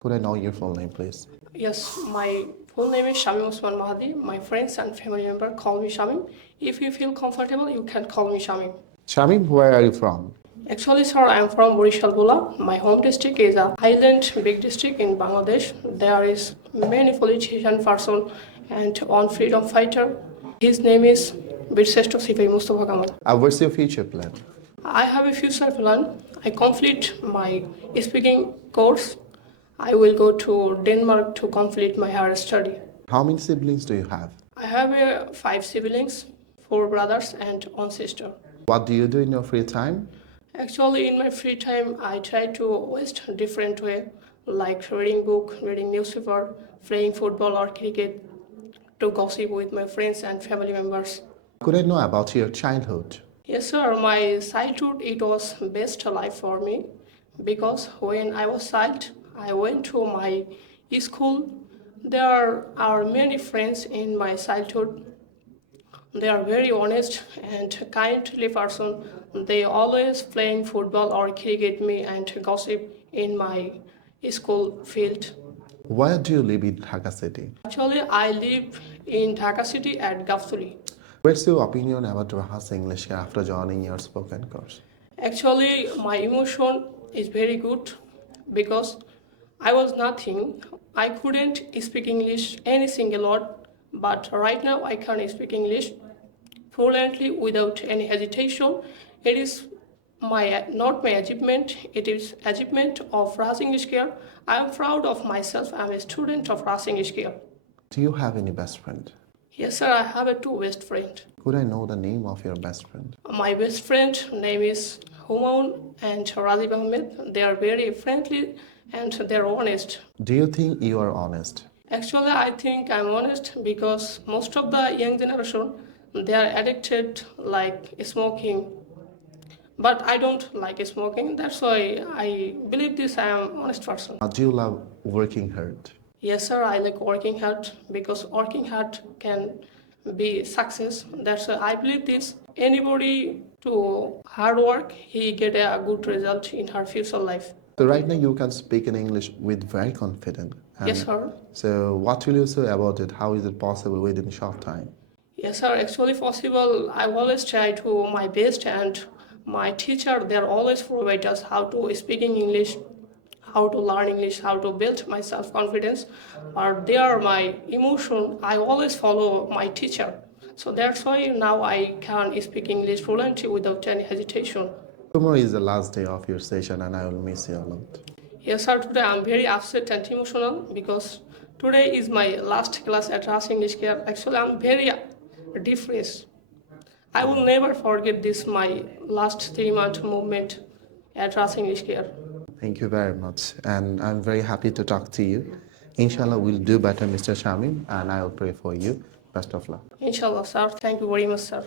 Could I know your full name, please? Yes, my full name is Shamim Osman Mahdi. My friends and family member call me Shamim. If you feel comfortable, you can call me Shamim. Shamim, where are you from? Actually, sir, I am from Borishal Bula. My home district is a highland big district in Bangladesh. There is many politician person and one freedom fighter. His name is Birseshto Sipai Mustafa Kamal. What's your future plan? I have a future plan. I complete my speaking course. I will go to Denmark to complete my higher study. How many siblings do you have? I have 5 siblings, 4 brothers and 1 sister. What do you do in your free time? Actually, in my free time, I try to waste different way, like reading book, reading newspaper, playing football or cricket, to gossip with my friends and family members. Could I know about your childhood? Yes, sir. My childhood it was best life for me because when I was child, I went to my school. There are many friends in my childhood. They are very honest and kindly person. They always playing football or cricket me and gossip in my school field. Where do you live in Dhaka City? Actually, I live in Dhaka city at Gafsuli. What's your opinion about Rahas English after joining your spoken course? Actually, my emotion is very good because I was nothing. I couldn't speak English any single word, but right now I can speak English fluently without any hesitation. It is my not my achievement. It is achievement of Ras English Care. I am proud of myself. I am a student of Ras English Care. Do you have any best friend? Yes, sir. I have a 2 best friend. Could I know the name of your best friend? My best friend name is Humaun and Razib Ahmed. They are very friendly and they're honest. Do you think you are honest? Actually, I think I'm honest because most of the young generation they are addicted like smoking. But I don't like smoking. That's why I believe this. I am honest person. Do you love working hard? Yes, sir. I like working hard because working hard can be success. That's why I believe this. Anybody to hard work, he get a good result in her future life. So right now you can speak in English with very confident. Yes, sir. So what will you say about it? How is it possible within a short time? Yes, sir. Actually possible. I always try to my best and my teacher, they're always provide us how to speaking English, how to learn English, how to build my self-confidence. But they are my emotion. I always follow my teacher. So that's why now I can speak English fluently without any hesitation. Tomorrow is the last day of your session and I will miss you a lot. Yes, sir. Today I'm very upset and emotional because today is my last class at Ras English Care. Actually, I'm very depressed. I will never forget this my last 3 month movement at Ras English Care. Thank you very much. And I'm very happy to talk to you. Inshallah, we'll do better, Mr. Shamim, and I will pray for you. Best of luck. Inshallah, sir. Thank you very much, sir.